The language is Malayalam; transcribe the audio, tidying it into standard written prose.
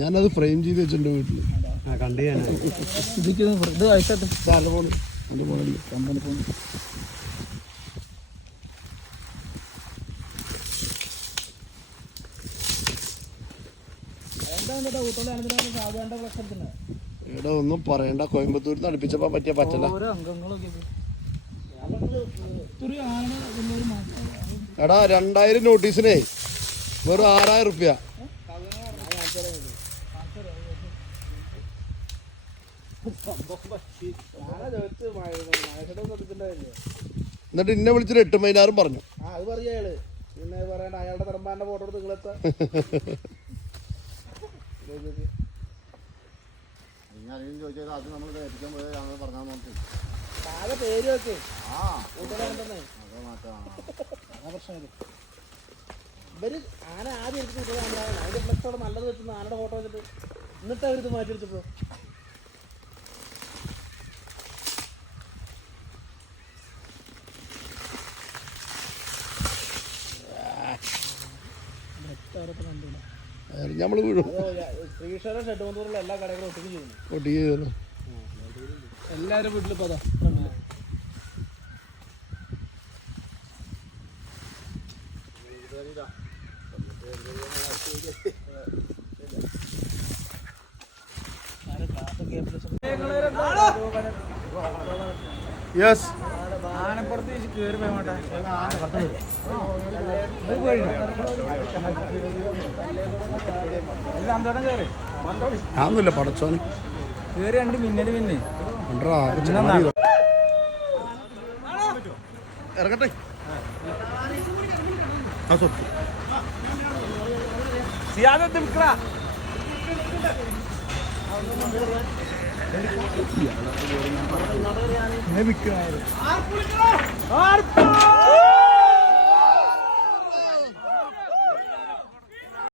ഞാനത് ഫ്രെയിം ചെയ്ത് വെച്ചിട്ടുണ്ട് വീട്ടിൽ. കണ്ടു ഞാൻ എടാ ഒന്നും പറയണ്ട. കോയമ്പത്തൂരിൽ നിന്ന് അടുപ്പിച്ചപ്പോ പറ്റിയ പറ്റല. എടാ 2000 നോട്ടീസിനെ വെറും 6000 റുപ്യ. എന്നിട്ട് ഇന്നെ വിളിച്ചിട്ട് 8 മൈനാറും പറഞ്ഞു. അത് പറയാള് പിന്നെ പറയണ്ട അയാളുടെ തറമ്പാന്റെ ഫോട്ടോ എടുത്ത് നിങ്ങളെത്താ ചോദിച്ചാൽ അത് നമ്മൾ എത്തിക്കാൻ പോയാൽ പറഞ്ഞാൽ നോക്കി താഴെ പേര് വെക്ക്. ഇവര് ആന ആദ്യം എടുത്തിട്ട് അതിന്റെ ഫ്ലെക്സോടെ നല്ലത് വെച്ചിട്ട് ആനയുടെ ഫോട്ടോ വെച്ചിട്ട് എന്നിട്ട് അവരിത് മാറ്റി വെച്ചപ്പോ നമ്മള് വീഴും. ശ്രീഷയുടെ ഷെഡ് കൊണ്ടുള്ള എല്ലാ കടകളും ഒട്ടിക്ക് ചെയ്യുന്നു. എല്ലാവരും വീട്ടിലിപ്പോ അതാ യെസ് ആനപ്പുറത്ത് കയറി പോയിട്ടെ ഞാനൊന്നുമില്ല പടച്ചോന് കയറി രണ്ട് മിന്നല് മിന്നെ ഇറങ്ങട്ടെ. ആ